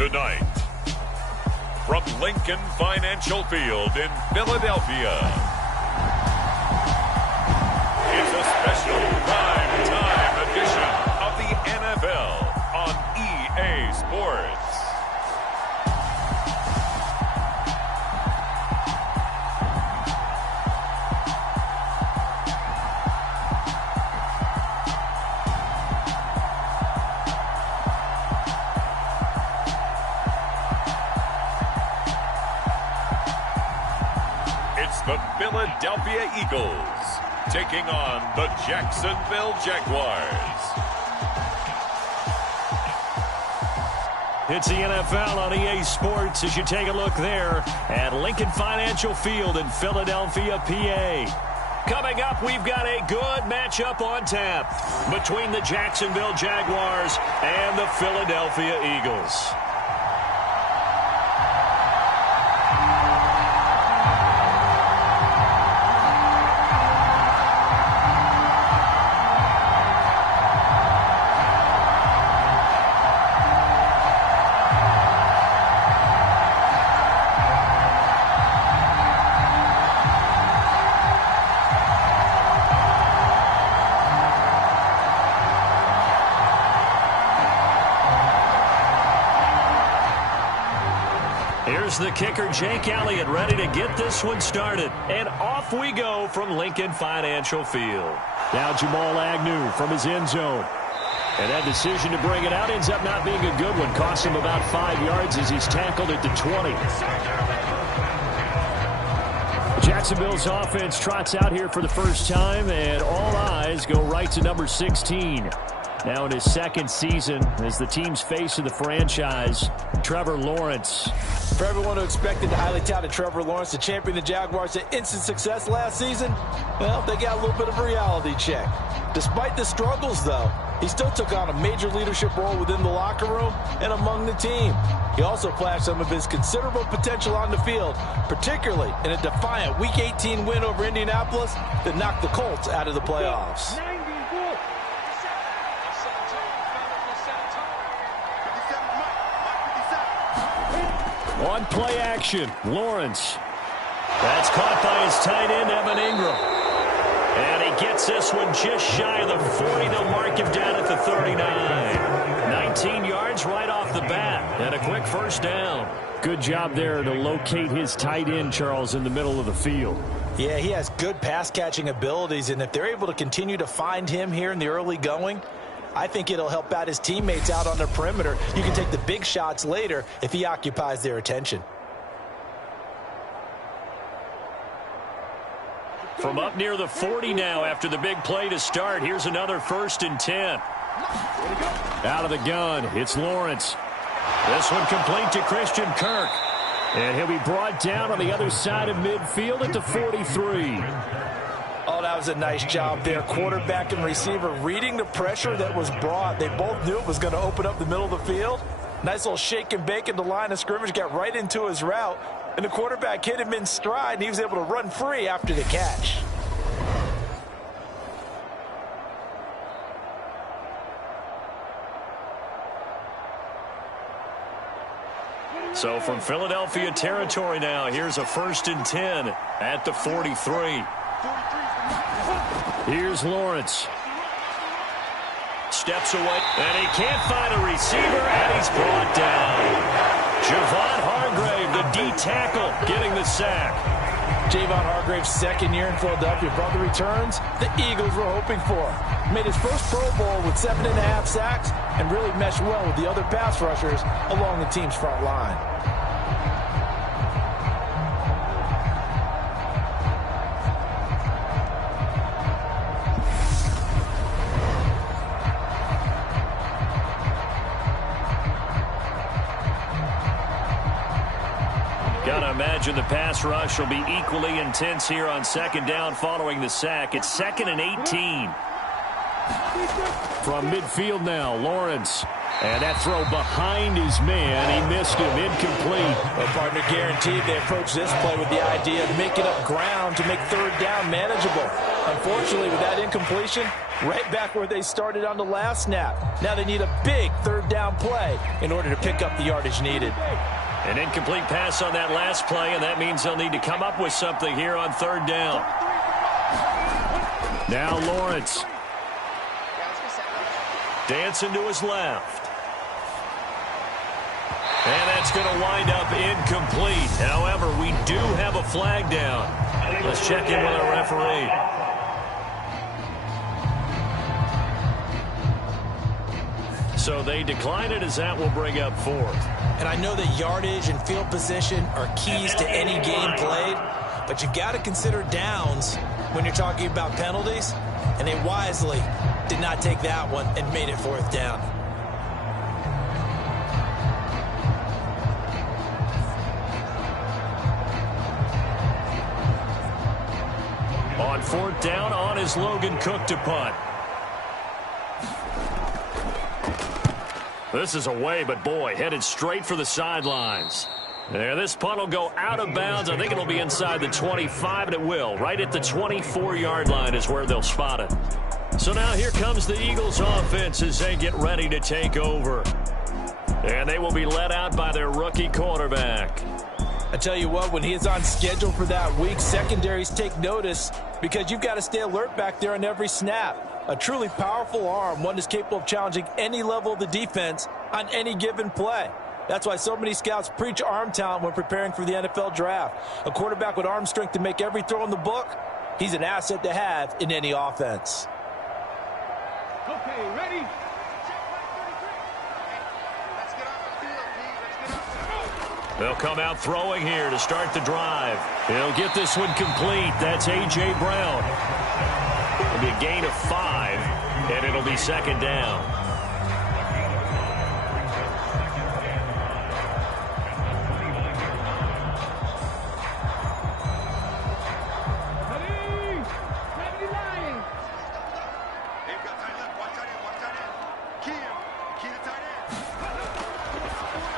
Tonight, from Lincoln Financial Field in Philadelphia, it's a special prime-time edition of the NFL on EA Sports. The Philadelphia Eagles taking on the Jacksonville Jaguars. It's the NFL on EA Sports as you take a look there at Lincoln Financial Field in Philadelphia, PA. Coming up, we've got a good matchup on tap between the Jacksonville Jaguars and the Philadelphia Eagles. Here's the kicker, Jake Elliott, ready to get this one started. And off we go from Lincoln Financial Field. Now Jamal Agnew from his end zone. And that decision to bring it out ends up not being a good one. Costs him about 5 yards as he's tackled at the 20. Jacksonville's offense trots out here for the first time, and all eyes go right to number 16. Now in his second season as the team's face of the franchise, Trevor Lawrence. For everyone who expected the highly touted Trevor Lawrence to champion the Jaguars to instant success last season, well, they got a little bit of a reality check. Despite the struggles, though, he still took on a major leadership role within the locker room and among the team. He also flashed some of his considerable potential on the field, particularly in a defiant Week 18 win over Indianapolis that knocked the Colts out of the playoffs. On play action, Lawrence. That's caught by his tight end, Evan Ingram. And he gets this one just shy of the 40. They'll mark him down at the 39. 19 yards right off the bat. And a quick first down. Good job there to locate his tight end, Charles, in the middle of the field. Yeah, he has good pass-catching abilities, and if they're able to continue to find him here in the early going, I think it'll help out his teammates out on the perimeter. You can take the big shots later if he occupies their attention. From up near the 40 now after the big play to start. Here's another 1st and 10. Out of the gun, it's Lawrence. This one complete to Christian Kirk. And he'll be brought down on the other side of midfield at the 43. Oh, that was a nice job there. Quarterback and receiver reading the pressure that was brought. They both knew it was going to open up the middle of the field. Nice little shake and bake in the line of scrimmage. Got right into his route. And the quarterback hit him in stride, and he was able to run free after the catch. So from Philadelphia territory now, here's a 1st and 10 at the 43. Here's Lawrence. Steps away, and he can't find a receiver, and he's brought down. Javon Hargrave, the D tackle, getting the sack. Javon Hargrave's second year in Philadelphia brought the returns the Eagles were hoping for. Made his first Pro Bowl with 7.5 sacks and really meshed well with the other pass rushers along the team's front line. Gotta imagine the pass rush will be equally intense here on 2nd down following the sack. It's 2nd and 18. From midfield now, Lawrence. And that throw behind his man. He missed him. Incomplete. Well, partner, guaranteed they approach this play with the idea of making up ground to make 3rd down manageable. Unfortunately, with that incompletion, right back where they started on the last snap. Now they need a big third down play in order to pick up the yardage needed. An incomplete pass on that last play, and that means they'll need to come up with something here on third down. Now Lawrence. Dancing to his left. And that's going to wind up incomplete. However, we do have a flag down. Let's check in with our referee. So they decline it as that will bring up fourth. And I know that yardage and field position are keys to any game played, but you've got to consider downs when you're talking about penalties, and they wisely did not take that one and made it fourth down. On fourth down, on is Logan Cook to punt. This is away, but boy, headed straight for the sidelines. There, this punt will go out of bounds. I think it'll be inside the 25, and it will. Right at the 24-yard line is where they'll spot it. So now here comes the Eagles offense as they get ready to take over. And they will be led out by their rookie quarterback. I tell you what, when he is on schedule for that week, secondaries take notice because you've got to stay alert back there on every snap. A truly powerful arm, one that's capable of challenging any level of the defense on any given play. That's why so many scouts preach arm talent when preparing for the NFL draft. A quarterback with arm strength to make every throw in the book, he's an asset to have in any offense. Okay, ready? They'll come out throwing here to start the drive. He'll get this one complete. That's A.J. Brown. It'll be a gain of 5, and it'll be second down.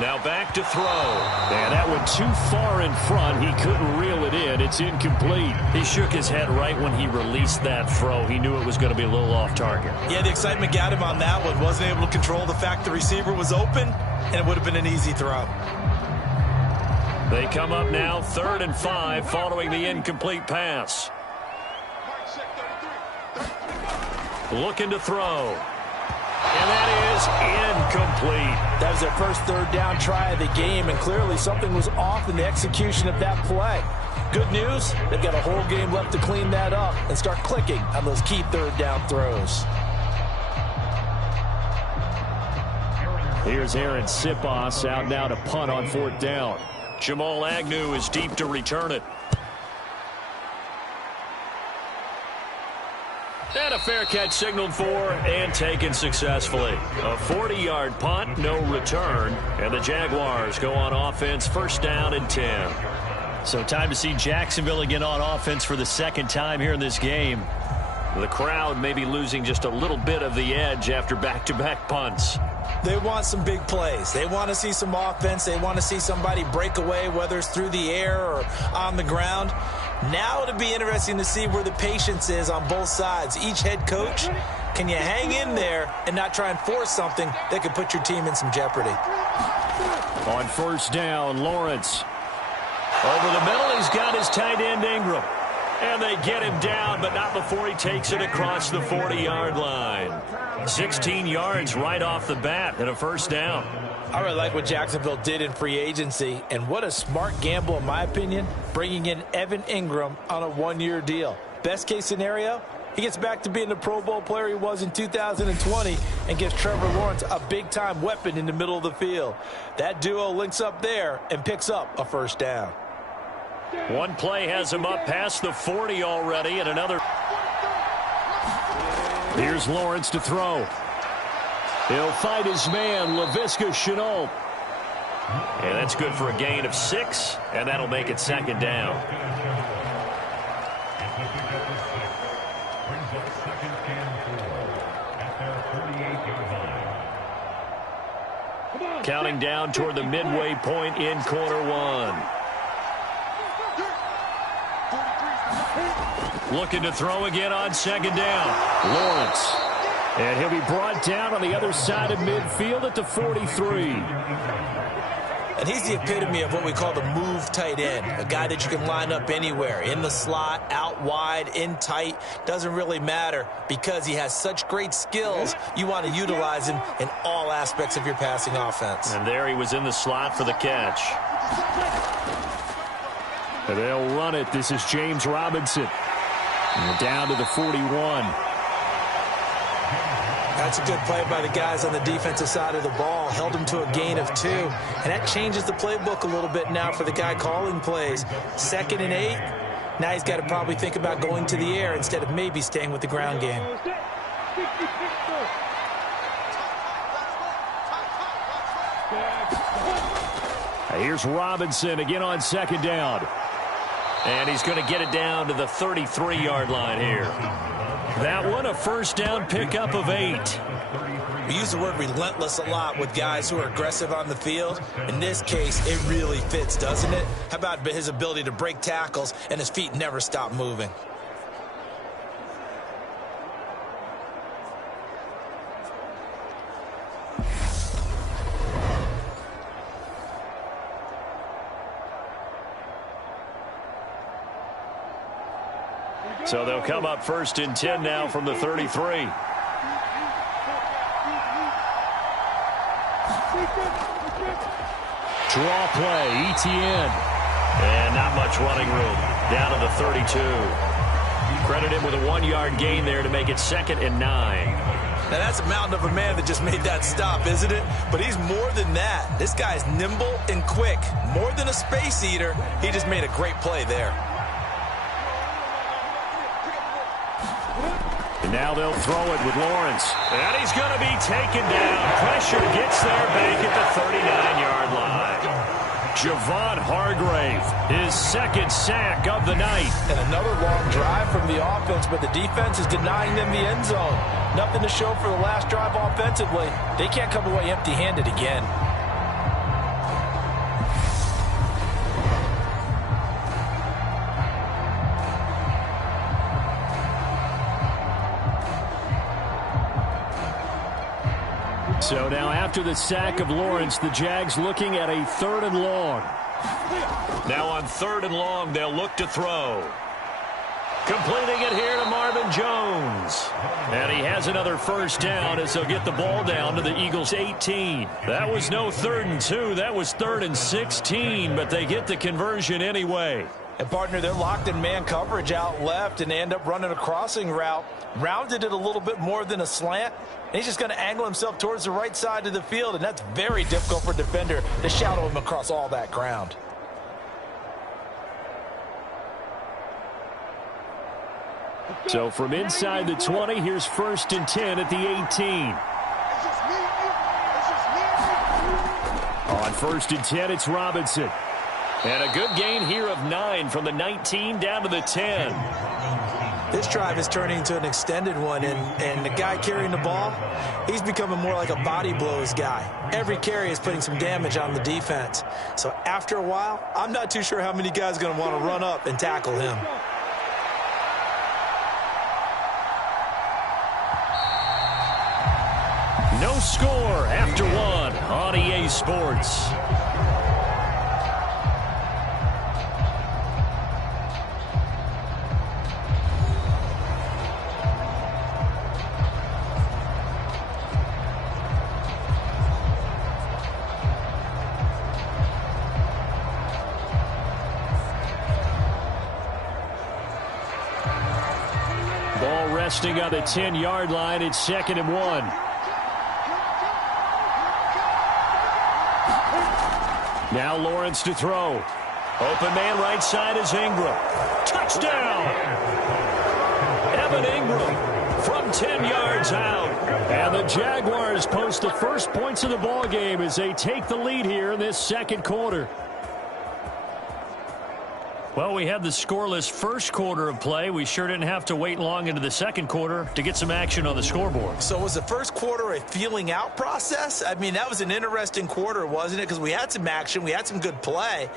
Now back to throw. And that went too far in front. He couldn't reel it in. It's incomplete. He shook his head right when he released that throw. He knew it was going to be a little off target. Yeah, the excitement got him on that one. Wasn't able to control the fact the receiver was open, and it would have been an easy throw. They come up now 3rd and 5 following the incomplete pass. Looking to throw. And that is incomplete. That was their first third down try of the game, and clearly something was off in the execution of that play. Good news, they've got a whole game left to clean that up and start clicking on those key third down throws. Here's Aaron Sipos out now to punt on 4th down. Jamal Agnew is deep to return it. And a fair catch signaled for and taken successfully. A 40-yard punt, no return. And the Jaguars go on offense, 1st down and 10. So time to see Jacksonville again on offense for the 2nd time here in this game. The crowd may be losing just a little bit of the edge after back-to-back punts. They want some big plays. They want to see some offense. They want to see somebody break away, whether it's through the air or on the ground. Now it'll be interesting to see where the patience is on both sides. Each head coach, can you hang in there and not try and force something that could put your team in some jeopardy? On 1st down, Lawrence. Over the middle, he's got his tight end Ingram. And they get him down, but not before he takes it across the 40-yard line. 16 yards right off the bat and a 1st down. I really like what Jacksonville did in free agency, and what a smart gamble, in my opinion, bringing in Evan Ingram on a 1-year deal. Best case scenario, he gets back to being the Pro Bowl player he was in 2020 and gives Trevor Lawrence a big-time weapon in the middle of the field. That duo links up there and picks up a 1st down. One play has him up past the 40 already, and another. Here's Lawrence to throw. He'll fight his man, Laviska Shenault. And that's good for a gain of 6, and that'll make it 2nd down. Counting down toward the midway point in quarter 1. looking to throw again on second down. Lawrence. And he'll be brought down on the other side of midfield at the 43. And he's the epitome of what we call the move tight end, a guy that you can line up anywhere, in the slot, out wide, in tight, doesn't really matter because he has such great skills. You want to utilize him in all aspects of your passing offense. And there he was in the slot for the catch. And they'll run it. This is James Robinson. And down to the 41. That's a good play by the guys on the defensive side of the ball. Held him to a gain of 2. And that changes the playbook a little bit now for the guy calling plays. 2nd and 8. Now he's got to probably think about going to the air instead of maybe staying with the ground game. Here's Robinson again on second down. And he's going to get it down to the 33-yard line here. That one, a first down pickup of 8. We use the word relentless a lot with guys who are aggressive on the field. In this case, it really fits, doesn't it? How about his ability to break tackles and his feet never stop moving? So they'll come up 1st and 10 now from the 33. Draw play, ETN. And not much running room. Down to the 32. Credit him with a 1-yard gain there to make it 2nd and 9. Now that's a mountain of a man that just made that stop, isn't it? But he's more than that. This guy's nimble and quick. More than a space eater, he just made a great play there. And now they'll throw it with Lawrence. And he's going to be taken down. Pressure gets there back at the 39-yard line. Javon Hargrave, his 2nd sack of the night. And another long drive from the offense, but the defense is denying them the end zone. Nothing to show for the last drive offensively. They can't come away empty-handed again. So now after the sack of Lawrence, the Jags looking at a 3rd and long. Now on 3rd and long, they'll look to throw. Completing it here to Marvin Jones. And he has another first down as they'll get the ball down to the Eagles' 18. That was no 3rd and 2. That was 3rd and 16, but they get the conversion anyway. And, partner, they're locked in man coverage out left, and they end up running a crossing route. Rounded it a little bit more than a slant. And he's just going to angle himself towards the right side of the field, and that's very difficult for a defender to shadow him across all that ground. So from inside the 20, here's 1st and 10 at the 18. On 1st and 10, it's Robinson. And a good gain here of 9 from the 19 down to the 10. This drive is turning into an extended one, and the guy carrying the ball, he's becoming more like a body blows guy. Every carry is putting some damage on the defense. So after a while, I'm not too sure how many guys are going to want to run up and tackle him. No score after 1 on EA Sports. Ball resting on the 10-yard line. It's 2nd and 1. Now Lawrence to throw. Open man right side is Ingram. Touchdown! Evan Ingram from 10 yards out. And the Jaguars post the first points of the ball game as they take the lead here in this 2nd quarter. Well, we had the scoreless first quarter of play. We sure didn't have to wait long into the 2nd quarter to get some action on the scoreboard. So was the first quarter a feeling out process? I mean, that was an interesting quarter, wasn't it? Because we had some action, we had some good play,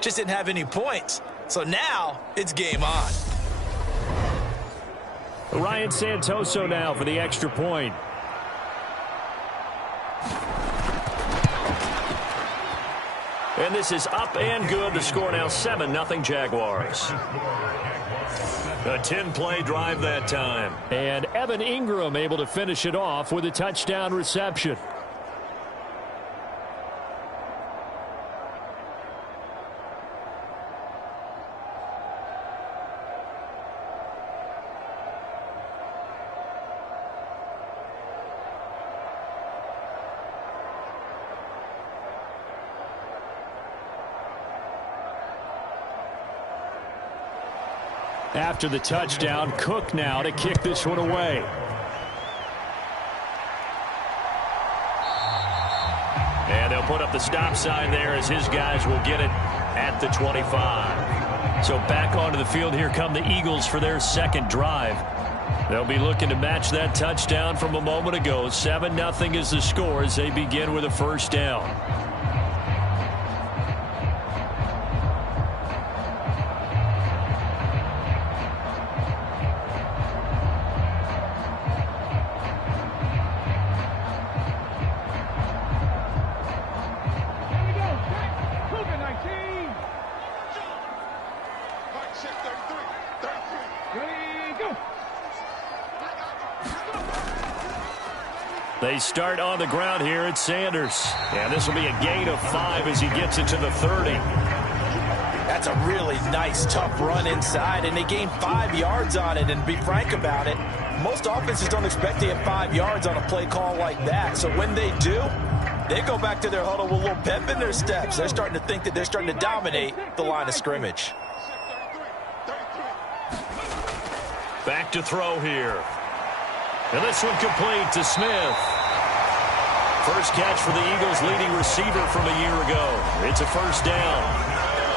just didn't have any points. So now it's game on. Ryan Santoso now for the extra point. And this is up and good. The score now 7-0 Jaguars. A 10-play drive that time. And Evan Ingram able to finish it off with a touchdown reception. After the touchdown, Cook now to kick this one away. And they'll put up the stop sign there as his guys will get it at the 25. So back onto the field, here come the Eagles for their second drive. They'll be looking to match that touchdown from a moment ago. 7-0 is the score as they begin with a first down. They start on the ground here at Sanders. And this will be a gain of 5 as he gets it to the 30. That's a really nice, tough run inside, and they gained 5 yards on it. And to be frank about it, most offenses don't expect to get 5 yards on a play call like that. So when they do, they go back to their huddle with a little pep in their steps. They're starting to think that they're starting to dominate the line of scrimmage. Back to throw here. And this one complete to Smith. First catch for the Eagles' leading receiver from a year ago. It's a first down.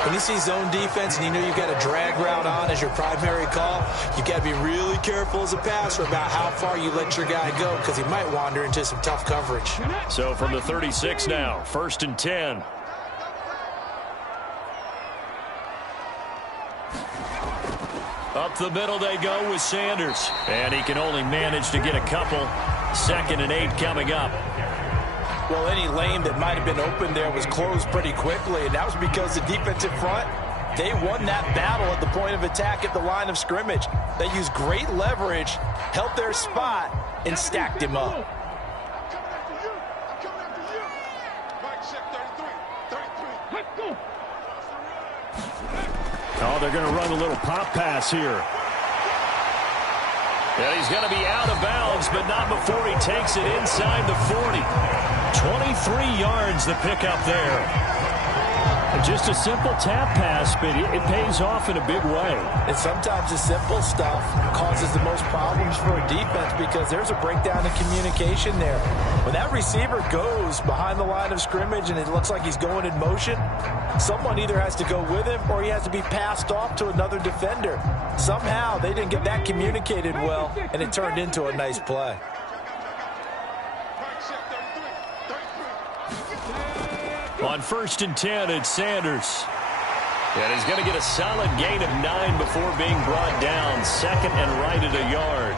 When you see zone defense and you know you've got a drag route on as your primary call, you've got to be really careful as a passer about how far you let your guy go because he might wander into some tough coverage. So from the 36 now, 1st and 10. Up the middle they go with Sanders. And he can only manage to get a couple. 2nd and 8 coming up. Well, any lane that might have been open there was closed pretty quickly, and that was because the defensive front, they won that battle at the point of attack at the line of scrimmage. They used great leverage, held their spot, and stacked him up. Oh, they're going to run a little pop pass here. And he's going to be out of bounds, but not before he takes it inside the 40. 23 yards the pickup there. Just a simple tap pass, but it pays off in a big way. And sometimes the simple stuff causes the most problems for a defense because there's a breakdown in communication there. When that receiver goes behind the line of scrimmage and it looks like he's going in motion, someone either has to go with him or he has to be passed off to another defender. Somehow they didn't get that communicated well, and it turned into a nice play. On 1st and 10, it's Sanders. And he's going to get a solid gain of 9 before being brought down. 2nd and right at a yard.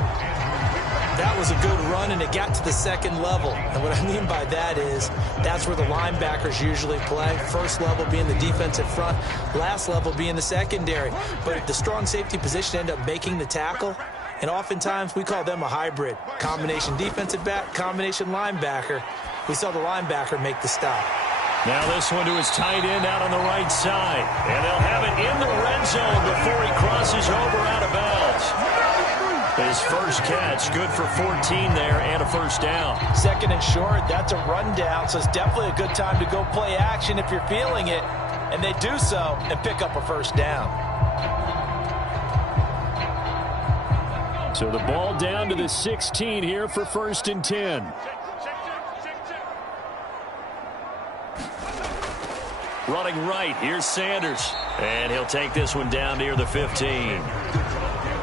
That was a good run, and it got to the 2nd level. And what I mean by that is that's where the linebackers usually play. First level being the defensive front, last level being the secondary. But the strong safety position ended up making the tackle. And oftentimes we call them a hybrid. Combination defensive back, combination linebacker. We saw the linebacker make the stop. Now this one to his tight end out on the right side. And they'll have it in the red zone before he crosses over out of bounds. His first catch, good for 14 there and a first down. 2nd and short, that's a rundown, so it's definitely a good time to go play action if you're feeling it. And they do so and pick up a first down. So the ball down to the 16 here for 1st and 10. Running right, here's Sanders. And he'll take this one down near the 15.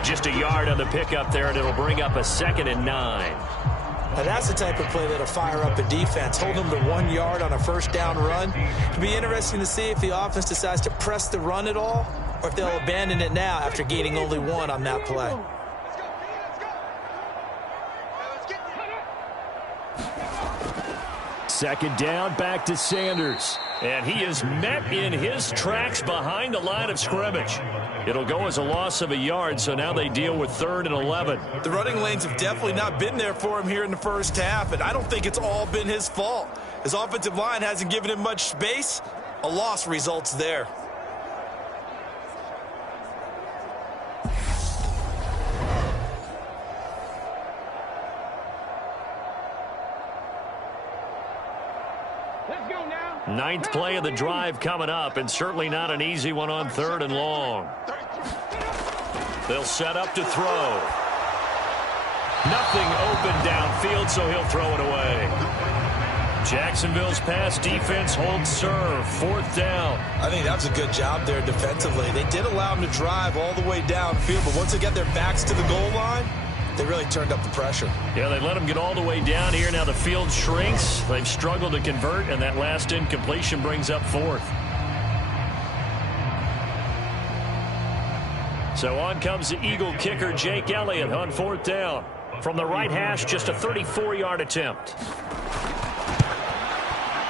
Just a yard on the pickup there, and it'll bring up a 2nd and 9. Now that's the type of play that'll fire up a defense. Hold them to 1 yard on a first down run. It'll be interesting to see if the offense decides to press the run at all, or if they'll abandon it now after gaining only 1 on that play. Second down, back to Sanders. And he is met in his tracks behind the line of scrimmage. It'll go as a loss of a yard, so now they deal with 3rd and 11. The running lanes have definitely not been there for him here in the first half, and I don't think it's all been his fault. His offensive line hasn't given him much space. A loss results there. Let's go now. Ninth play of the drive coming up, and certainly not an easy one on 3rd and long. They'll set up to throw. Nothing open downfield, so he'll throw it away. Jacksonville's pass defense holds serve. 4th down. I think that was a good job there defensively. They did allow him to drive all the way downfield, but once they got their backs to the goal line, they really turned up the pressure. Yeah, they let him get all the way down here. Now the field shrinks. They've struggled to convert, and that last incompletion brings up 4th. So on comes the Eagle kicker, Jake Elliott, on 4th down. From the right hash, just a 34-yard attempt.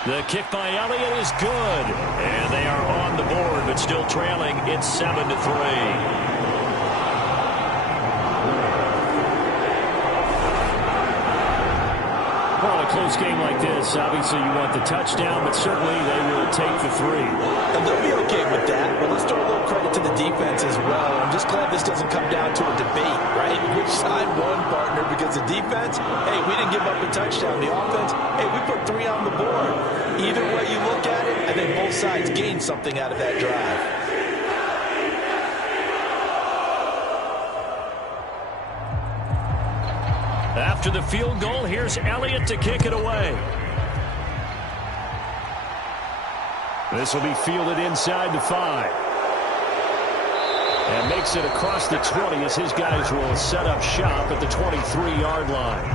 The kick by Elliott is good. And they are on the board, but still trailing. It's 7-3. Well, in a close game like this, obviously you want the touchdown, but certainly they will take the 3. And they'll be okay with that, but let's throw a little credit to the defense as well. I'm just glad this doesn't come down to a debate, right? Which side won, partner? Because the defense, hey, we didn't give up a touchdown. The offense, hey, we put 3 on the board. Either way you look at it, I think both sides gained something out of that drive. After the field goal, here's Elliott to kick it away. This will be fielded inside the 5. And makes it across the 20 as his guys will set up shop at the 23-yard line.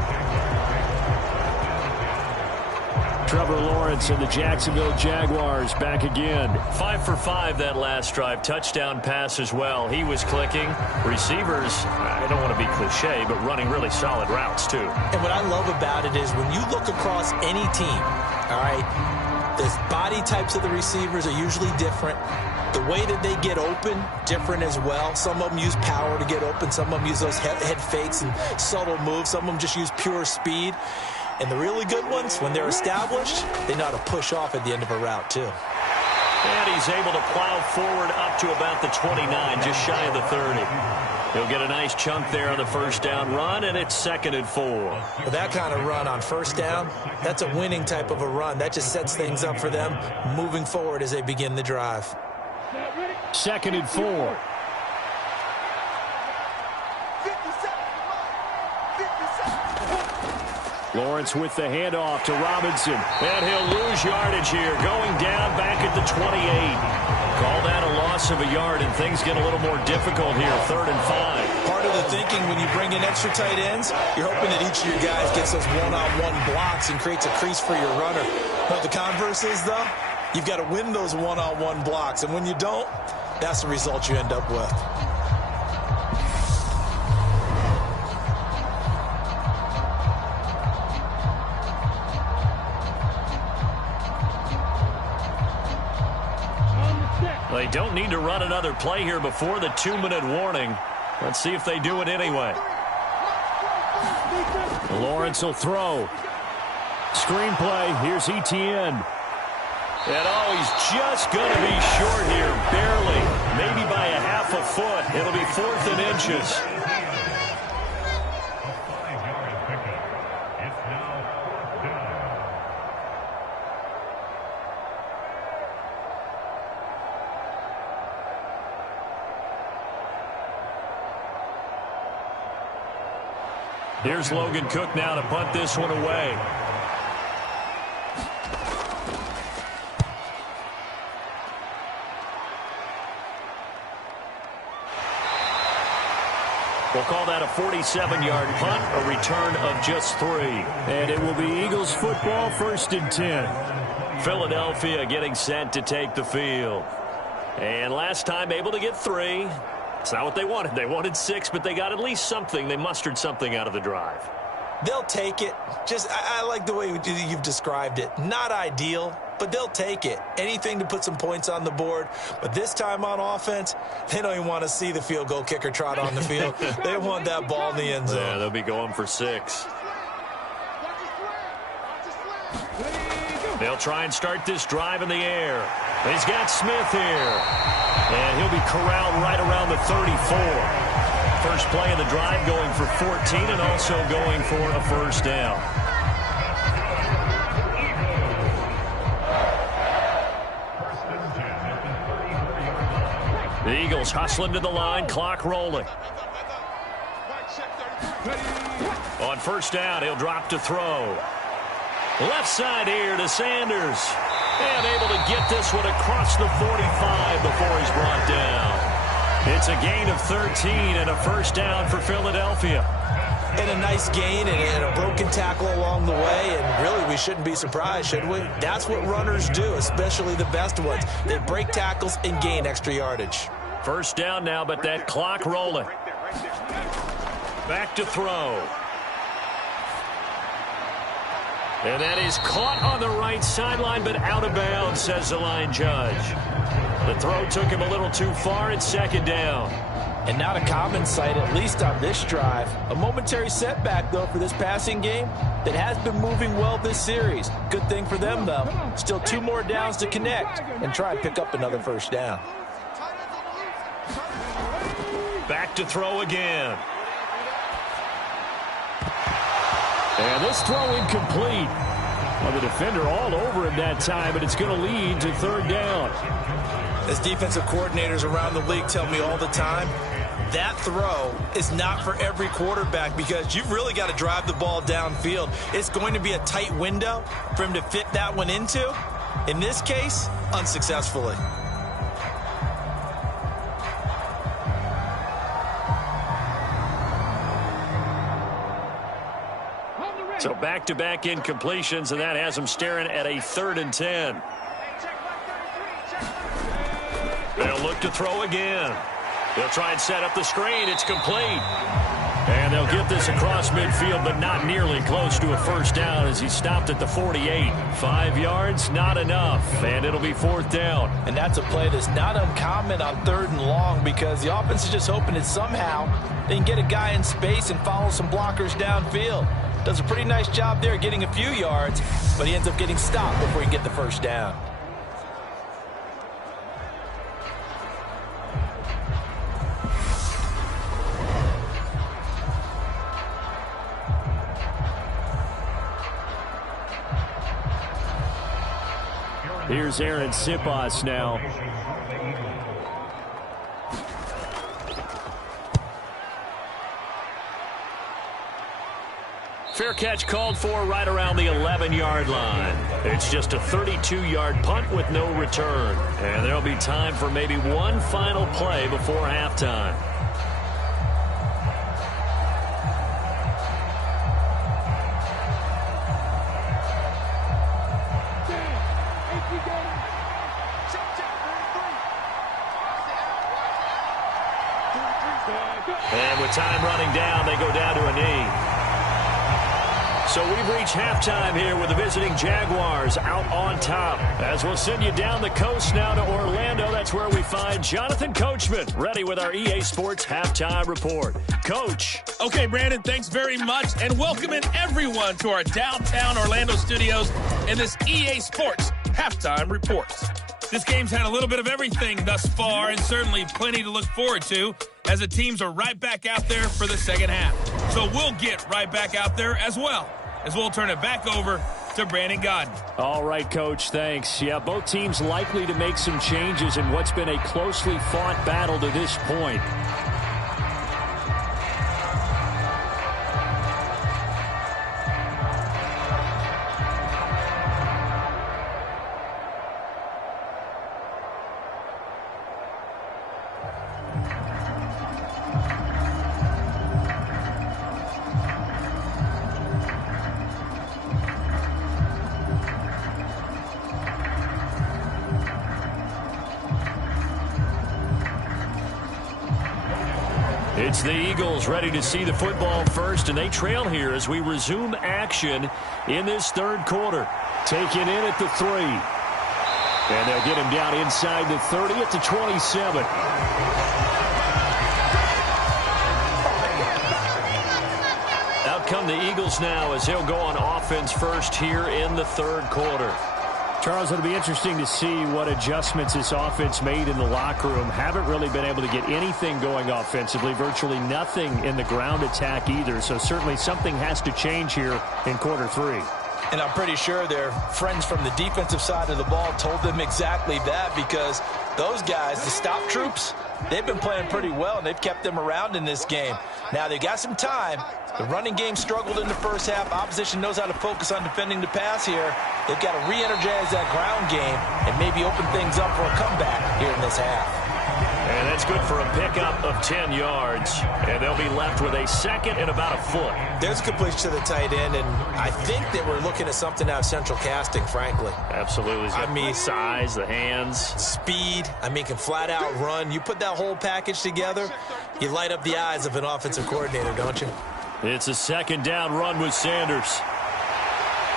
Trevor Lawrence and the Jacksonville Jaguars back again. 5 for 5 that last drive. Touchdown pass as well. He was clicking. Receivers, I don't want to be cliche, but running really solid routes too. And what I love about it is when you look across any team, all right, the body types of the receivers are usually different. The way that they get open, different as well. Some of them use power to get open. Some of them use those head fakes and subtle moves. Some of them just use pure speed. And the really good ones, when they're established, they know how to push off at the end of a route, too. And he's able to plow forward up to about the 29, just shy of the 30. He'll get a nice chunk there on the first down run, and it's 2nd and 4. With that kind of run on first down, that's a winning type of a run. That just sets things up for them moving forward as they begin the drive. 2nd and 4. Lawrence with the handoff to Robinson. And he'll lose yardage here. Going down back at the 28. Call that a loss of a yard, and things get a little more difficult here. 3rd and 5. Part of the thinking when you bring in extra tight ends, you're hoping that each of your guys gets those one-on-one blocks and creates a crease for your runner. But the converse is, though, you've got to win those one-on-one blocks. And when you don't, that's the result you end up with. They don't need to run another play here before the 2-minute warning. Let's see if they do it anyway. Lawrence will throw. Screenplay. Here's Etienne. And he's just going to be short here, barely. Maybe by a half a foot. It'll be 4th and inches. Here's Logan Cook now to punt this one away. We'll call that a 47-yard punt, a return of just 3. And it will be Eagles football, 1st and 10. Philadelphia getting set to take the field. And last time able to get 3. It's not what they wanted. They wanted 6, but they got at least something. They mustered something out of the drive. They'll take it. I like the way you've described it. Not ideal, but they'll take it. Anything to put some points on the board. But this time on offense, they don't even want to see the field goal kicker trot on the field. They want that ball in the end zone. Yeah, they'll be going for 6. They'll try and start this drive in the air. He's got Smith here. And he'll be corralled right around the 34. First play of the drive going for 14 and also going for a first down. The Eagles hustling to the line, clock rolling. On first down, he'll drop to throw. Left side here to Sanders. And able to get this one across the 45 before he's brought down. It's a gain of 13 and a first down for Philadelphia. And a nice gain and a broken tackle along the way. And really, we shouldn't be surprised, should we? That's what runners do, especially the best ones. They break tackles and gain extra yardage. First down now, but that clock rolling. Back to throw. And that is caught on the right sideline, but out of bounds, says the line judge. The throw took him a little too far. It's second down. And not a common sight, at least on this drive. A momentary setback, though, for this passing game that has been moving well this series. Good thing for them, though. Still 2 more downs to connect and try and pick up another first down. Back to throw again. And this throw incomplete. Well, the defender all over him that time, but it's going to lead to third down. As defensive coordinators around the league tell me all the time, that throw is not for every quarterback because you've really got to drive the ball downfield. It's going to be a tight window for him to fit that one into. In this case, unsuccessfully. So back-to-back incompletions, and that has him staring at a 3rd and 10. They'll look to throw again. They'll try and set up the screen. It's complete. And they'll get this across midfield, but not nearly close to a first down as he stopped at the 48. 5 yards, not enough, and it'll be 4th down. And that's a play that's not uncommon on 3rd and long because the offense is just hoping that somehow they can get a guy in space and follow some blockers downfield. Does a pretty nice job there getting a few yards, but he ends up getting stopped before he can get the first down. Here's Aaron Sipos now. Fair catch called for right around the 11-yard line. It's just a 32-yard punt with no return. And there'll be time for maybe one final play before halftime. And with time running down, they go down to a knee. So we've reached halftime here with the visiting Jaguars out on top. As we'll send you down the coast now to Orlando, that's where we find Jonathan Coachman, ready with our EA Sports Halftime Report. Coach. Okay, Brandon, thanks very much, and welcoming everyone to our downtown Orlando studios in this EA Sports Halftime Report. This game's had a little bit of everything thus far, and certainly plenty to look forward to, as the teams are right back out there for the second half. So we'll get right back out there as well, as we'll turn it back over to Brandon Godden. All right, Coach, thanks. Yeah, both teams likely to make some changes in what's been a closely fought battle to this point. It's the Eagles ready to see the football first, and they trail here as we resume action in this third quarter. Taken in at the 3. And they'll get him down inside the 30 at the 27. Out come the Eagles now as they'll go on offense first here in the third quarter. Charles, it'll be interesting to see what adjustments this offense made in the locker room. Haven't really been able to get anything going offensively, virtually nothing in the ground attack either. So certainly something has to change here in quarter 3. And I'm pretty sure their friends from the defensive side of the ball told them exactly that, because those guys, the stop troops, they've been playing pretty well, and they've kept them around in this game. Now, they got some time. The running game struggled in the first half. Opposition knows how to focus on defending the pass here. They've got to re-energize that ground game and maybe open things up for a comeback here in this half. And that's good for a pickup of 10 yards. And they'll be left with a second and about a foot. There's a completion to the tight end, and I think that we're looking at something out of central casting, frankly. Absolutely. I mean, size, the hands. Speed. I mean, can flat out run. You put that whole package together, you light up the eyes of an offensive coordinator, don't you? It's a second down run with Sanders.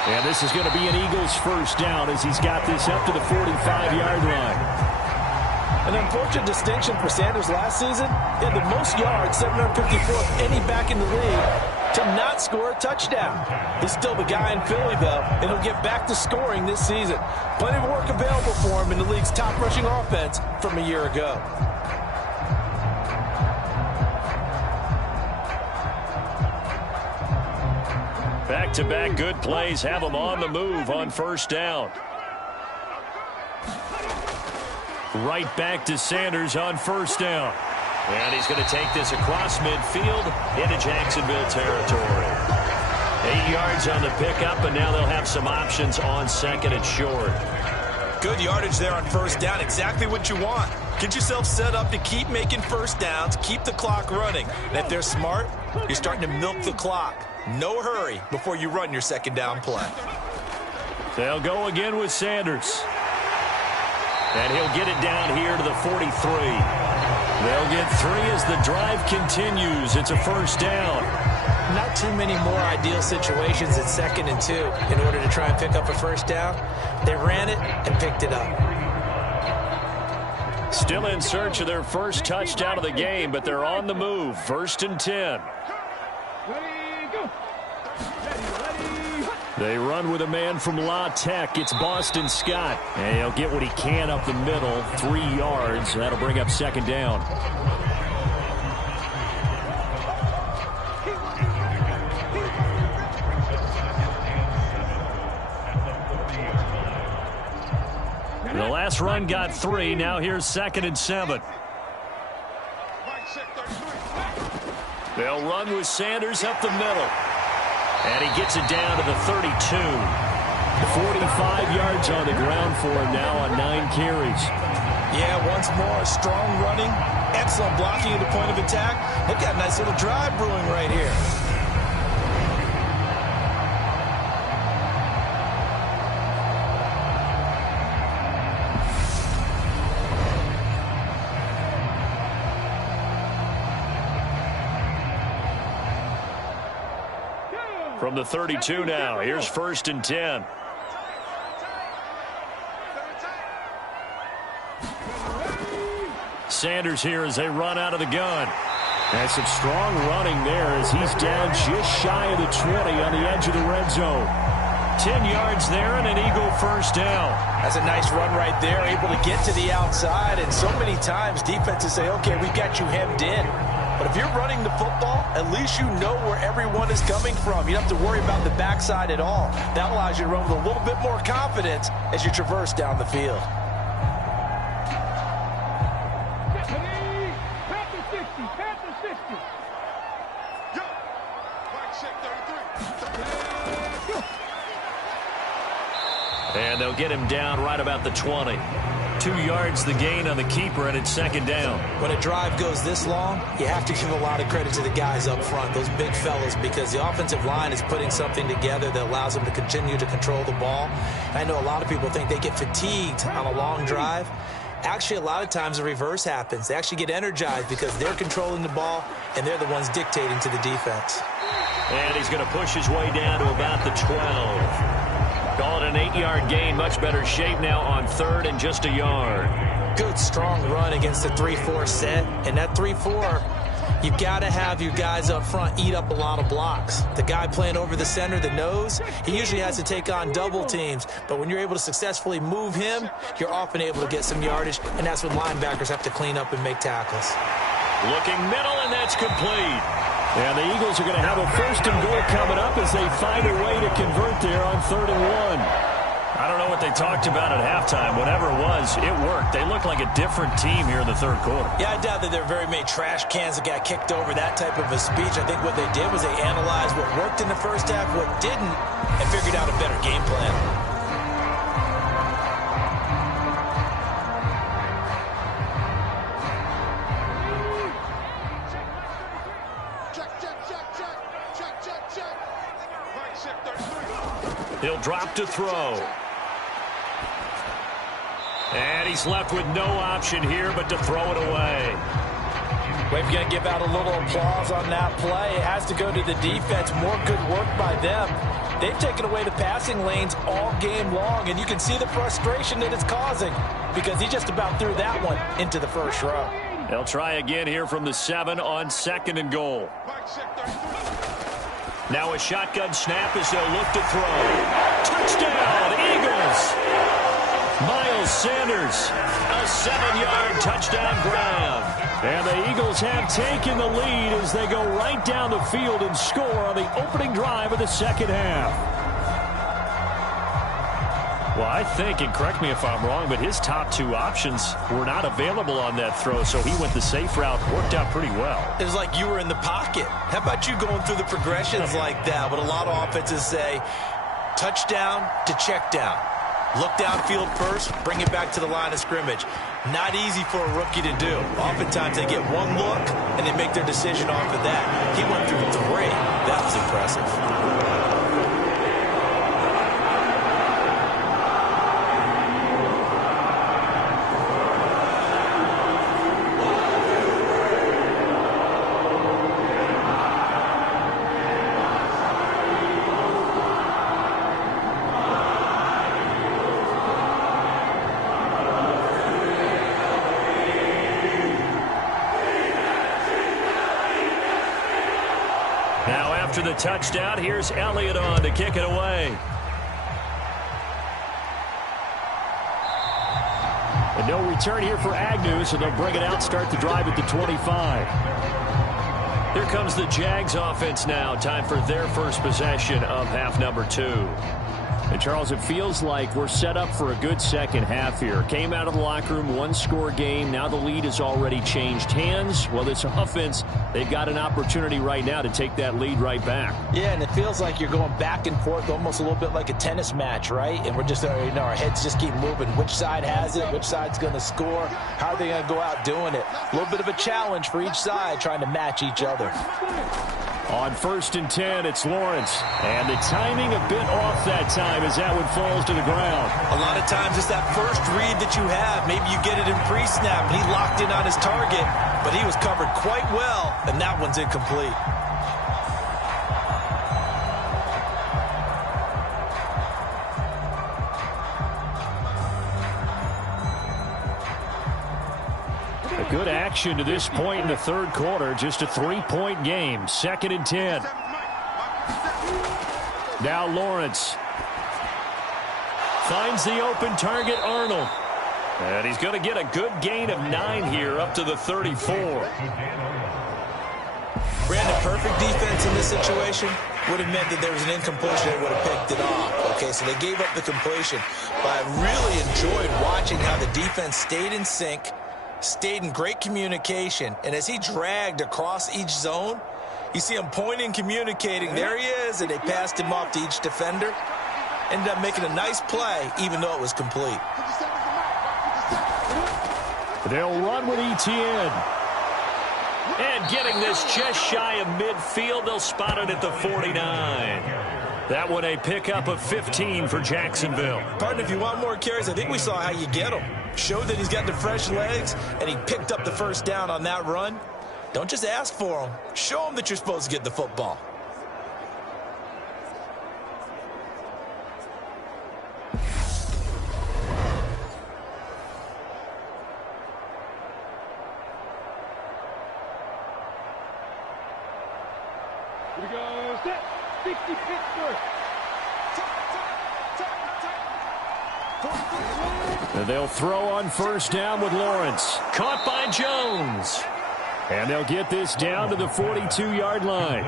And this is going to be an Eagles first down as he's got this up to the 45-yard line. An unfortunate distinction for Sanders last season. He had the most yards, 754 of any back in the league, to not score a touchdown. He's still the guy in Philly, though, and he'll get back to scoring this season. Plenty of work available for him in the league's top rushing offense from a year ago. Back-to-back good plays have him on the move on first down. Right back to Sanders on first down. And he's going to take this across midfield into Jacksonville territory. 8 yards on the pickup, and now they'll have some options on second and short. Good yardage there on first down. Exactly what you want. Get yourself set up to keep making first downs, keep the clock running. And if they're smart, you're starting to milk the clock. No hurry before you run your second down play. They'll go again with Sanders. And he'll get it down here to the 43. They'll get 3 as the drive continues. It's a first down. Not too many more ideal situations at 2nd and 2 in order to try and pick up a first down. They ran it and picked it up. Still in search of their first touchdown of the game, but they're on the move. 1st and 10. They run with a man from La Tech. It's Boston Scott. And he'll get what he can up the middle. 3 yards. That'll bring up second down. The last run got 3. Now here's 2nd and 7. They'll run with Sanders up the middle. And he gets it down to the 32. 45 yards on the ground for him now on 9 carries. Yeah, once more, strong running, excellent blocking at the point of attack. They've got a nice little drive brewing right here. From the 32 now, here's 1st and 10. Sanders here as they run out of the gun. And some strong running there as he's down just shy of the 20 on the edge of the red zone. 10 yards there and an Eagle first down. That's a nice run right there, able to get to the outside. And so many times defenses say, okay, we've got you hemmed in. But if you're running the football, at least you know where everyone is coming from. You don't have to worry about the backside at all. That allows you to run with a little bit more confidence as you traverse down the field. And they'll get him down right about the 20. 2 yards the gain on the keeper, and it's second down. When a drive goes this long, you have to give a lot of credit to the guys up front, those big fellas, because the offensive line is putting something together that allows them to continue to control the ball. I know a lot of people think they get fatigued on a long drive. Actually, a lot of times the reverse happens. They actually get energized because they're controlling the ball, and they're the ones dictating to the defense. And he's going to push his way down to about the 12. Call it an 8-yard gain. Much better shape now on 3rd and just a yard. Good, strong run against the 3-4 set. And that 3-4, you've got to have your guys up front eat up a lot of blocks. The guy playing over the center, the nose, he usually has to take on double teams. But when you're able to successfully move him, you're often able to get some yardage, and that's when linebackers have to clean up and make tackles. Looking middle, and that's complete. And the Eagles are going to have a 1st and goal coming up as they find a way to convert there on 3rd and 1. I don't know what they talked about at halftime. Whatever it was, it worked. They look like a different team here in the 3rd quarter. Yeah, I doubt that there are very many trash cans that got kicked over, that type of a speech. I think what they did was they analyzed what worked in the first half, what didn't, and figured out a better game plan. He'll drop to throw. And he's left with no option here but to throw it away. We're going to give out a little applause on that play. It has to go to the defense. More good work by them. They've taken away the passing lanes all game long, and you can see the frustration that it's causing because he just about threw that one into the first row. They'll try again here from the 7 on 2nd and goal. Now a shotgun snap as they'll look to throw. Touchdown, Eagles! Miles Sanders, a 7-yard touchdown grab. And the Eagles have taken the lead as they go right down the field and score on the opening drive of the 2nd half. Well, I think, and correct me if I'm wrong, but his top 2 options were not available on that throw, so he went the safe route. Worked out pretty well. It was like you were in the pocket. How about you going through the progressions like that? What a lot of offenses say, touchdown to check down. Look downfield first, bring it back to the line of scrimmage. Not easy for a rookie to do. Oftentimes they get one look, and they make their decision off of that. He went through 3. That was impressive. After the touchdown, here's Elliott on to kick it away. And no return here for Agnew, so they'll bring it out, start the drive at the 25. Here comes the Jags offense now. Time for their first possession of half number 2. And, Charles, it feels like we're set up for a good second half here. Came out of the locker room, 1-score game. Now the lead has already changed hands. Well, this offense, they've got an opportunity right now to take that lead right back. Yeah, and it feels like you're going back and forth, almost a little bit like a tennis match, right? And we're just, our heads just keep moving. Which side has it? Which side's going to score? How are they going to go out doing it? A little bit of a challenge for each side, trying to match each other. On 1st and 10, it's Lawrence. And the timing a bit off that time as that one falls to the ground. A lot of times it's that first read that you have. Maybe you get it in pre-snap, and he locked in on his target, but he was covered quite well, and that one's incomplete. Good action to this point in the 3rd quarter. Just a 3-point game. 2nd and 10. Now Lawrence finds the open target, Arnold. And he's going to get a good gain of 9 here up to the 34. Brandon, perfect defense in this situation would have meant that there was an incompletion that would have picked it off. Okay, so they gave up the completion. But I really enjoyed watching how the defense stayed in sync, stayed in great communication, and as he dragged across each zone, you see him pointing, communicating. There he is, and they passed him off to each defender. Ended up making a nice play, even though it was complete. They'll run with Etienne. And getting this just shy of midfield, they'll spot it at the 49. That one a pickup of 15 for Jacksonville. Partner, if you want more carries, I think we saw how you get them. Showed that he's got the fresh legs, and he picked up the first down on that run. Don't just ask for them. Show them that you're supposed to get the football. Here we go. Set. 60 Pittsburgh. And they'll throw on first down with Lawrence. Caught by Jones. And they'll get this down to the 42-yard line.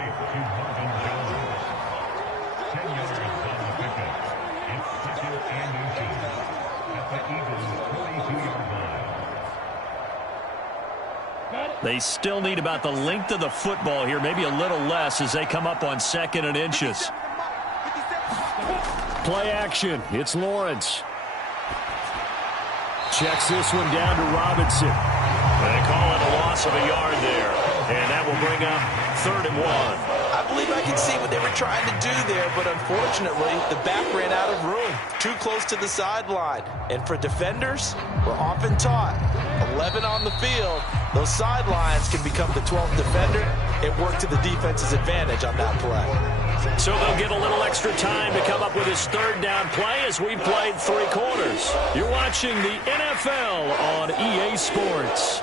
They still need about the length of the football here, maybe a little less as they come up on 2nd and inches. Play action. It's Lawrence. Checks this one down to Robinson. They call it a loss of a yard there. And that will bring up 3rd and 1. I believe I can see what they were trying to do there, but unfortunately, the back ran out of room. Too close to the sideline. And for defenders, we're often taught, 11 on the field, those sidelines can become the 12th defender. It worked to the defense's advantage on that play. So they'll get a little extra time to come up with his 3rd down play as we played 3 quarters. You're watching the NFL on EA Sports.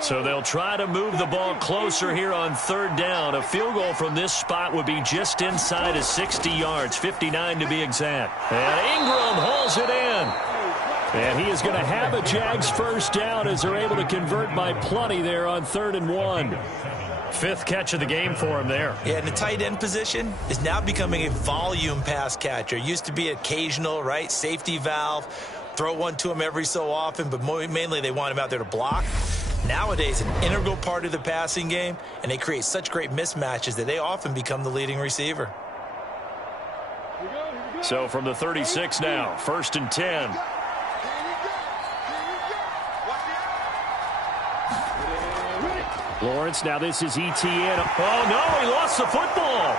So they'll try to move the ball closer here on 3rd down. A field goal from this spot would be just inside of 60 yards, 59 to be exact. And Ingram hauls it in. And he is going to have a Jags first down as they're able to convert by plenty there on 3rd and 1. 5th catch of the game for him there. Yeah, and the tight end position is now becoming a volume pass catcher. Used to be occasional, right? Safety valve. Throw one to him every so often, but mainly they want him out there to block. Nowadays, an integral part of the passing game, and they create such great mismatches that they often become the leading receiver. So from the 36 now, 1st and 10. Lawrence, now this is ETN. Oh, no, he lost the football.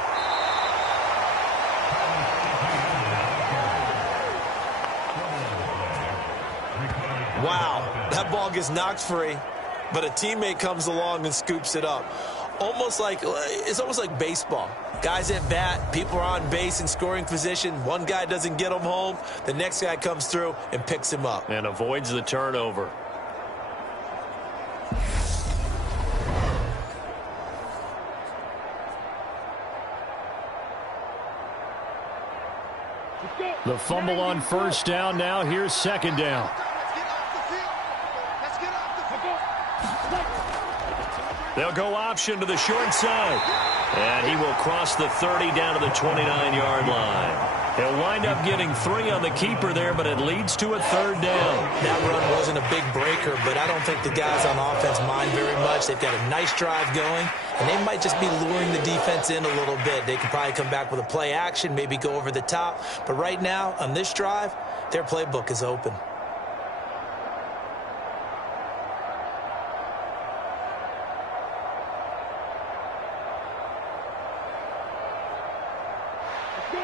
Wow, that ball gets knocked free, but a teammate comes along and scoops it up. It's almost like baseball. Guys at bat, people are on base in scoring position. One guy doesn't get him home. The next guy comes through and picks him up. And avoids the turnover. The fumble on first down now. Here's 2nd down. They'll go option to the short side. And he will cross the 30 down to the 29-yard line. He'll wind up getting 3 on the keeper there, but it leads to a 3rd down. That run wasn't a big breaker, but I don't think the guys on offense mind very much. They've got a nice drive going, and they might just be luring the defense in a little bit. They can probably come back with a play action, maybe go over the top. But right now, on this drive, their playbook is open.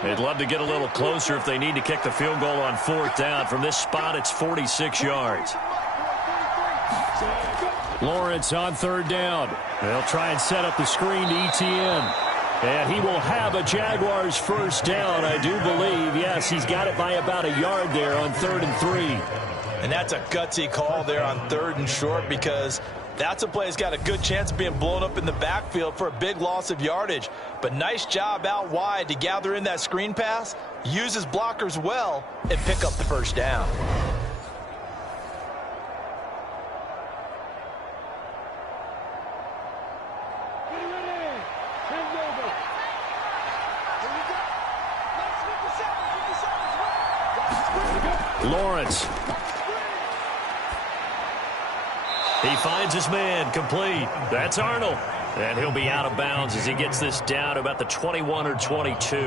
They'd love to get a little closer if they need to kick the field goal on 4th down. From this spot, it's 46 yards. Lawrence on 3rd down. They'll try and set up the screen to ETN. And he will have a Jaguars first down, I do believe. Yes, he's got it by about a yard there on 3rd and 3. And that's a gutsy call there on 3rd and short, because that's a play that's got a good chance of being blown up in the backfield for a big loss of yardage. But nice job out wide to gather in that screen pass, use his blockers well, and pick up the first down. Lawrence. He finds his man, complete. That's Arnold. And he'll be out of bounds as he gets this down to about the 21 or 22.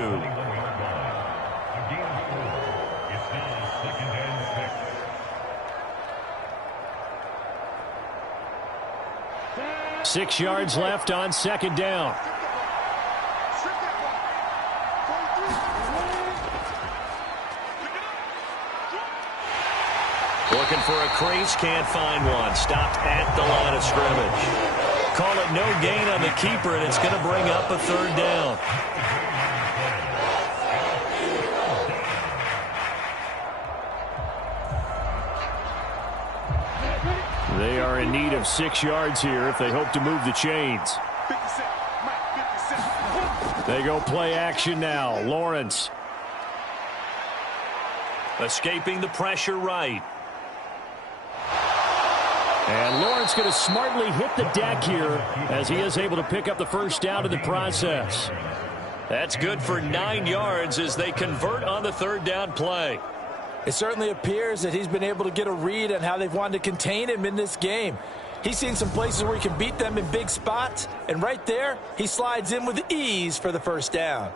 6 yards left on second down. Looking for a crease, can't find one. Stopped at the line of scrimmage. Call it no gain on the keeper, and it's going to bring up a third down. They are in need of 6 yards here if they hope to move the chains. They go play action now. Lawrence. Escaping the pressure right. And Lawrence going to smartly hit the deck here as he is able to pick up the first down in the process. That's good for 9 yards as they convert on the third down play. It certainly appears that he's been able to get a read on how they've wanted to contain him in this game. He's seen some places where he can beat them in big spots, and right there, he slides in with ease for the first down.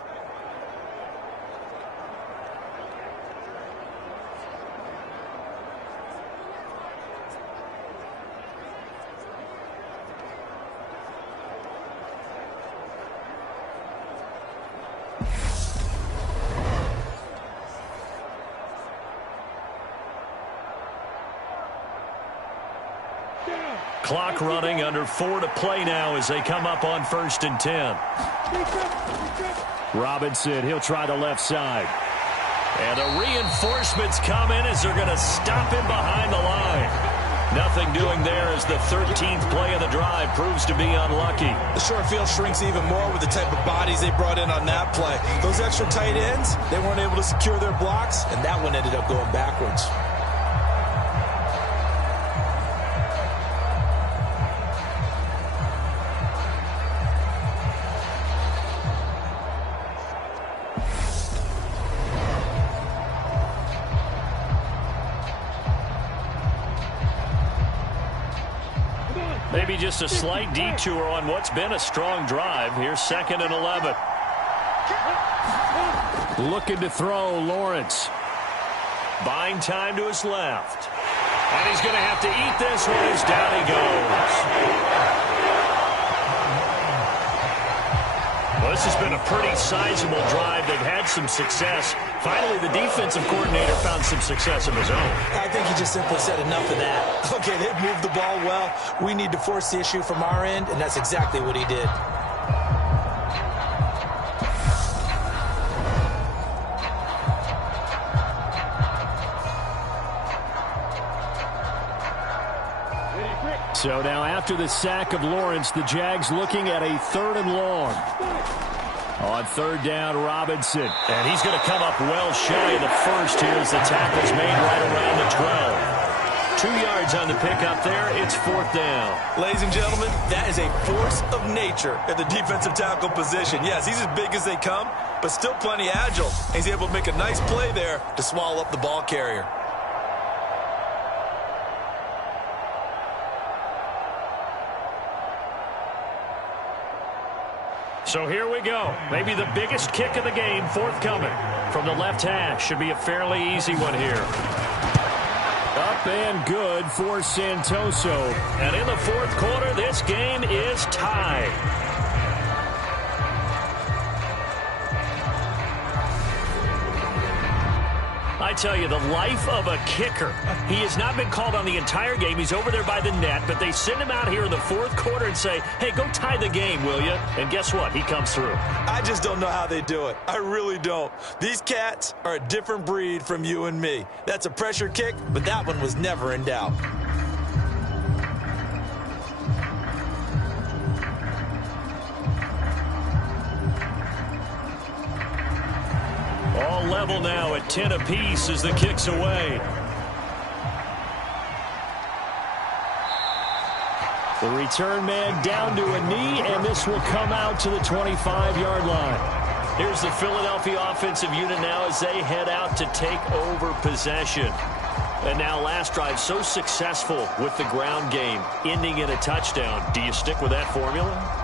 Clock running, under 4 to play now as they come up on 1st and 10. Robinson, he'll try the left side. And the reinforcements come in as they're going to stop him behind the line. Nothing doing there as the 13th play of the drive proves to be unlucky. The short field shrinks even more with the type of bodies they brought in on that play. Those extra tight ends, they weren't able to secure their blocks, and that one ended up going backwards. Maybe just a slight detour on what's been a strong drive. Here's 2nd and 11. Looking to throw, Lawrence. Buying time to his left. And he's going to have to eat this one as down he goes. Well, this has been a pretty sizable drive. They've had some success. Finally, the defensive coordinator found some success of his own. I think he just simply said enough of that. Okay, they've moved the ball well. We need to force the issue from our end, and that's exactly what he did. So now after the sack of Lawrence, the Jags looking at a 3rd and long. On 3rd down, Robinson. And he's going to come up well shy of the first here as the tackle's made right around the 12. 2 yards on the pickup there. It's 4th down. Ladies and gentlemen, that is a force of nature at the defensive tackle position. Yes, he's as big as they come, but still plenty agile. He's able to make a nice play there to swallow up the ball carrier. So here we go. Maybe the biggest kick of the game forthcoming from the left hash. Should be a fairly easy one here. Up and good for Santoso. And in the 4th quarter, this game is tied. I tell you, the life of a kicker. He has not been called on the entire game. He's over there by the net, but they send him out here in the 4th quarter and say, hey, go tie the game, will you? And guess what? He comes through. I just don't know how they do it. I really don't. These cats are a different breed from you and me. That's a pressure kick, but that one was never in doubt. All level now at 10 apiece as the kick's away. The return man down to a knee, and this will come out to the 25-yard line. Here's the Philadelphia offensive unit now as they head out to take over possession. And now last drive so successful with the ground game, ending in a touchdown. Do you stick with that formula?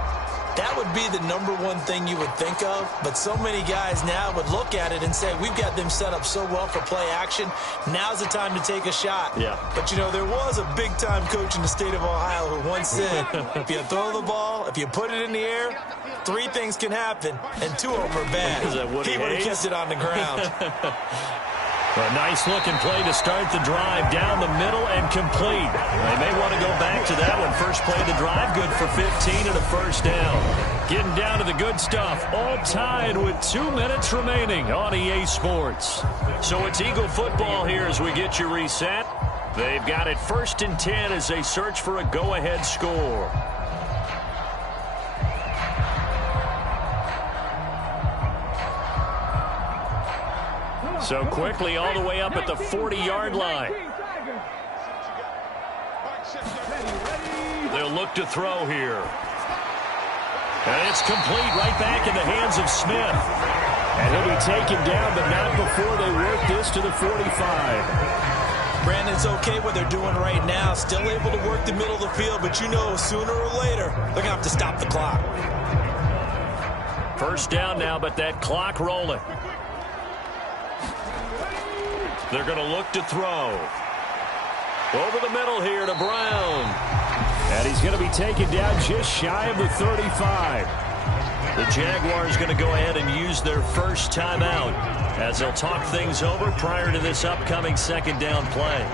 That would be the number one thing you would think of, but so many guys now would look at it and say, we've got them set up so well for play action. Now's the time to take a shot. Yeah. But, you know, there was a big-time coach in the state of Ohio who once said, if you throw the ball, if you put it in the air, 3 things can happen, and 2 of them are bad. He would have kept it on the ground. A nice-looking play to start the drive down the middle and complete. They may want to go back to that one. First play of the drive, good for 15 and a first down. Getting down to the good stuff. All tied with 2 minutes remaining on EA Sports. So it's Eagle football here as we get you reset. They've got it 1st and 10 as they search for a go-ahead score. So quickly all the way up at the 40-yard line. They'll look to throw here. And it's complete right back in the hands of Smith. And he'll be taken down, but not before they work this to the 45. Brandon, it's okay what they're doing right now. Still able to work the middle of the field, but you know sooner or later they're going to have to stop the clock. First down now, but that clock rolling. They're going to look to throw. Over the middle here to Brown. And he's going to be taken down just shy of the 35. The Jaguars going to go ahead and use their first timeout as they'll talk things over prior to this upcoming 2nd down play.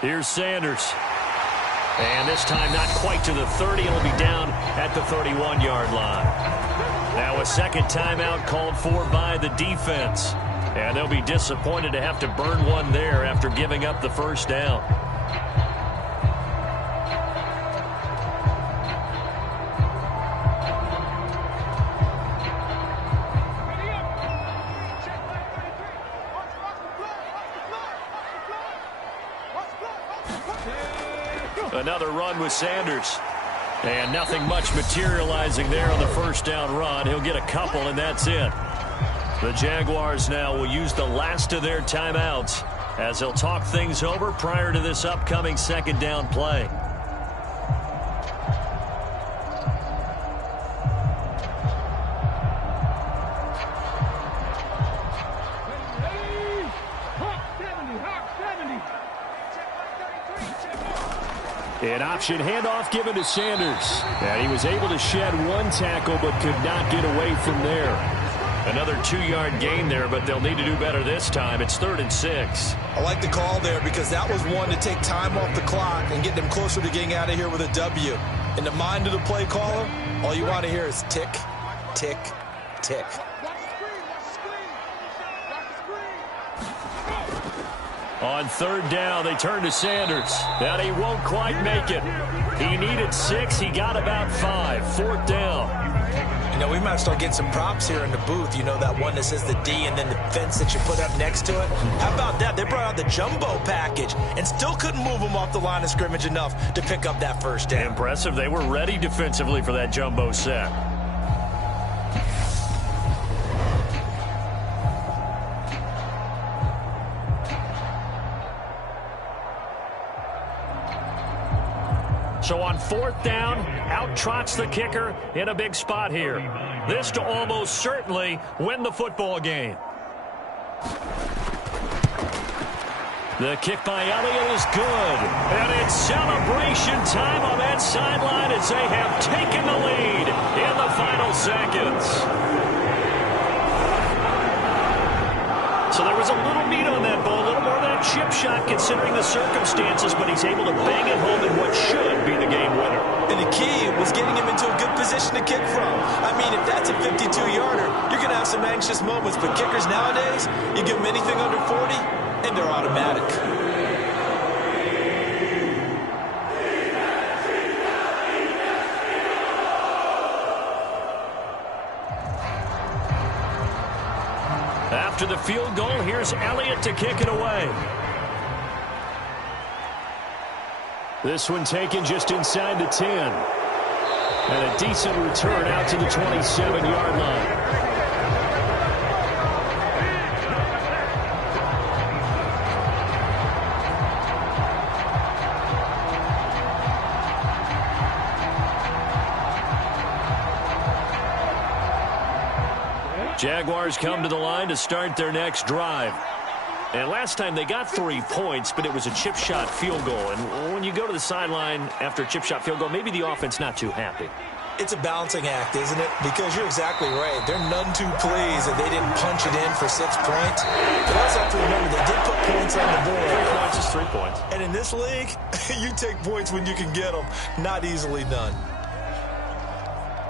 Here's Sanders. And this time not quite to the 30. It'll be down at the 31-yard line. Now a second timeout called for by the defense. And they'll be disappointed to have to burn one there after giving up the first down. Another run with Sanders. And nothing much materializing there on the first down run. He'll get a couple, and that's it. The Jaguars now will use the last of their timeouts as they'll talk things over prior to this upcoming 2nd down play. An option handoff given to Sanders. And he was able to shed 1 tackle but could not get away from there. Another 2-yard gain there, but they'll need to do better this time. It's 3rd and 6. I like the call there because that was one to take time off the clock and get them closer to getting out of here with a W. In the mind of the play caller, all you want to hear is tick, tick, tick. On 3rd down, they turn to Sanders. And he won't quite make it. He needed 6. He got about 5. 4th down. You know, we might start getting some props here in the booth. You know, that one that says the D and then the fence that you put up next to it. How about that? They brought out the jumbo package and still couldn't move them off the line of scrimmage enough to pick up that first down. Impressive. They were ready defensively for that jumbo set. So on 4th down, out trots the kicker in a big spot here. This to almost certainly win the football game. The kick by Elliott is good. And it's celebration time on that sideline as they have taken the lead in the final seconds. So there was a little meat on that ball, a little more than a chip shot considering the circumstances, but he's able to bang it home in what should be the game winner. And the key was getting him into a good position to kick from. I mean, if that's a 52-yarder, you're going to have some anxious moments, but kickers nowadays, you give them anything under 40, and they're automatic. After the field goal, here's Elliott to kick it away. This one taken just inside the 10. And a decent return out to the 27-yard line. Jaguars come to the line to start their next drive. And last time they got 3 points, but it was a chip shot field goal. And when you go to the sideline after a chip shot field goal, maybe the offense not too happy. It's a balancing act, isn't it? Because you're exactly right. They're none too pleased that they didn't punch it in for 6 points. But also have to remember they did put points on the board. 3 points is 3 points. And in this league, you take points when you can get them. Not easily done.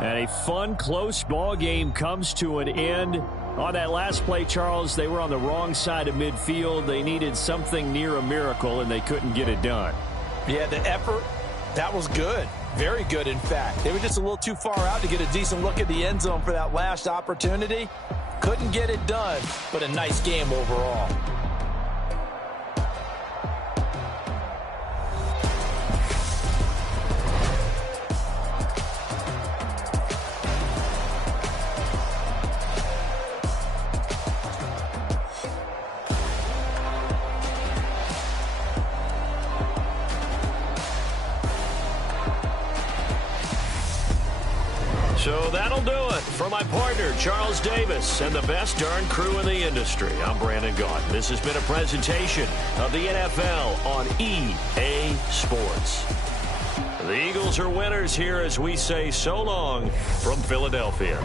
And a fun, close ball game comes to an end. On that last play, Charles, they were on the wrong side of midfield. They needed something near a miracle, and they couldn't get it done. Yeah, the effort, that was good. Very good, in fact. They were just a little too far out to get a decent look at the end zone for that last opportunity. Couldn't get it done, but a nice game overall. So that'll do it. For my partner, Charles Davis, and the best darn crew in the industry, I'm Brandon Gaudin. This has been a presentation of the NFL on EA Sports. The Eagles are winners here as we say so long from Philadelphia.